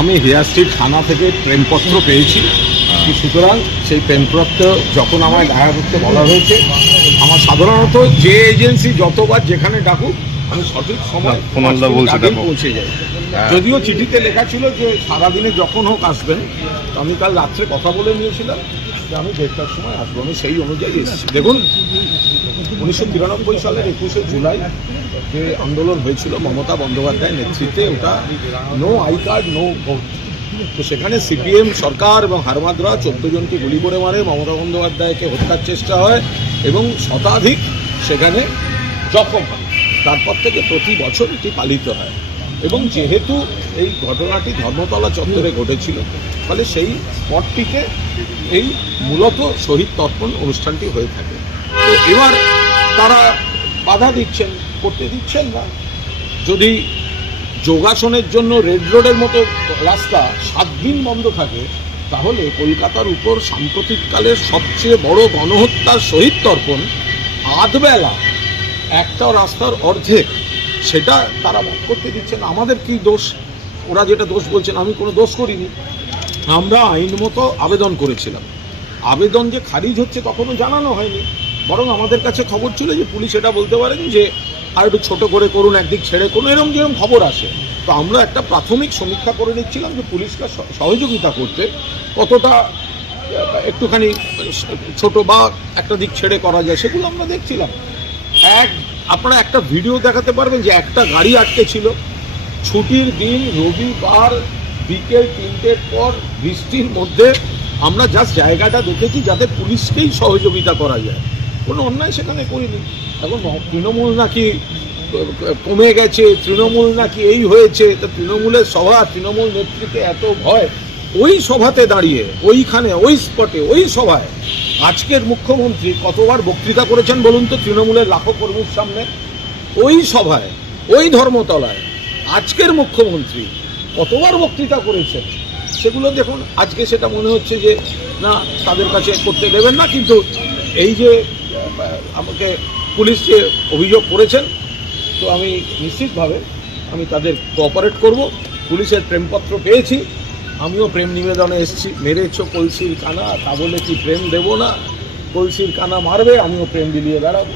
আমি hair street থানা থেকে প্রেমপত্র পেয়েছি, সুতরাং সেই প্রেমপত্র যখন আমায় দেখা করতে বলা হয়েছে, আমার সাধারণত যে এজেন্সি যতবার যেখানে ডাকুক আমি সঠিক সময় পৌঁছে যাই। যদিও চিঠিতে লেখা ছিল যে সারাদিনে যখন হোক আসবেন, তো আমি কাল রাত্রে কথা বলে নিয়েছিলাম যে আমি 1:30টার সময় আসবো, আমি সেই অনুযায়ী এসেছি। দেখুন, 1993 সালের 21শে জুলাই যে আন্দোলন হয়েছিল মমতা বন্দ্যোপাধ্যায়ের নেতৃত্বে, ওটা no I card no vote, তো সেখানে সিপিএম সরকার এবং হারমাদরা 14 জনকে গুলি করে মারে, মমতা বন্দ্যোপাধ্যায়কে হত্যার চেষ্টা হয় এবং শতাধিক সেখানে জখম হয়। তারপর থেকে প্রতি বছর এটি পালিত হয় এবং যেহেতু এই ঘটনাটি ধর্মতলা চত্বরে ঘটেছিল, ফলে সেই স্পটটিতে এই মূলত শহীদ তর্পণ অনুষ্ঠানটি হয়ে থাকে। তো এবার তারা বাধা দিচ্ছেন, করতে দিচ্ছেন না। যদি যোগাসনের জন্য রেড রোডের মতো রাস্তা 7 দিন বন্ধ থাকে, তাহলে কলকাতার উপর সাম্প্রতিককালের সবচেয়ে বড় গণহত্যার শহীদ তর্পণ আধবেলা একটা রাস্তার অর্ধেক, সেটা তারা করতে দিচ্ছেন। আমাদের কি দোষ? ওরা যেটা দোষ বলছেন, আমি কোনো দোষ করিনি। আমরা আইন মতো আবেদন করেছিলাম, আবেদন যে খারিজ হচ্ছে তখনও জানানো হয়নি, বরং আমাদের কাছে খবর ছিল যে পুলিশ এটা বলতে পারেন যে আর একটু ছোটো করে করুন, একদিক ছেড়ে করুন, যেরকম খবর আসে। তো আমরা একটা প্রাথমিক সমীক্ষা করে নিচ্ছিলাম যে পুলিশকে সহযোগিতা করতে কতটা একটুখানি ছোট বা একটা দিক ছেড়ে করা যায়, সেগুলো আমরা দেখছিলাম। আপনারা একটা ভিডিও দেখাতে পারবেন যে একটা গাড়ি আটকে ছিল, ছুটির দিন রবিবার বিকেল 3টের পর বৃষ্টির মধ্যে আমরা জাস্ট জায়গাটা দেখেছি যাতে পুলিশকেই সহযোগিতা করা যায়, কোনো অন্যায় সেখানে করিনি। এখন তৃণমূল নাকি কমে গেছে, তৃণমূল নাকি এই হয়েছে, তো তৃণমূলের সভা, তৃণমূল নেতৃত্বে এত ভয়, ওই সভাতে দাঁড়িয়ে ওইখানে ওই স্পটে ওই সভায় আজকের মুখ্যমন্ত্রী কতবার বক্তৃতা করেছেন বলুন তো তৃণমূলের লাখো কর্মীর সামনে? ওই সভায় ওই ধর্মতলায় আজকের মুখ্যমন্ত্রী কতবার বক্তৃতা করেছেন সেগুলো দেখুন। আজকে সেটা মনে হচ্ছে যে না, তাদের কাছে করতে দেবেন না, কিন্তু এই যে আমাকে পুলিশ যে অভিযোগ করেছেন, তো আমি নিশ্চিতভাবে আমি তাদের কোঅপারেট করব। পুলিশের প্রেমপত্র পেয়েছি, আমিও প্রেম নিবেদনে এসেছি। মেরেছ কলসির কানা, তা বলে কি প্রেম দেব না? কলসির কানা মারবে, আমিও প্রেম বিলিয়ে বেড়াবো।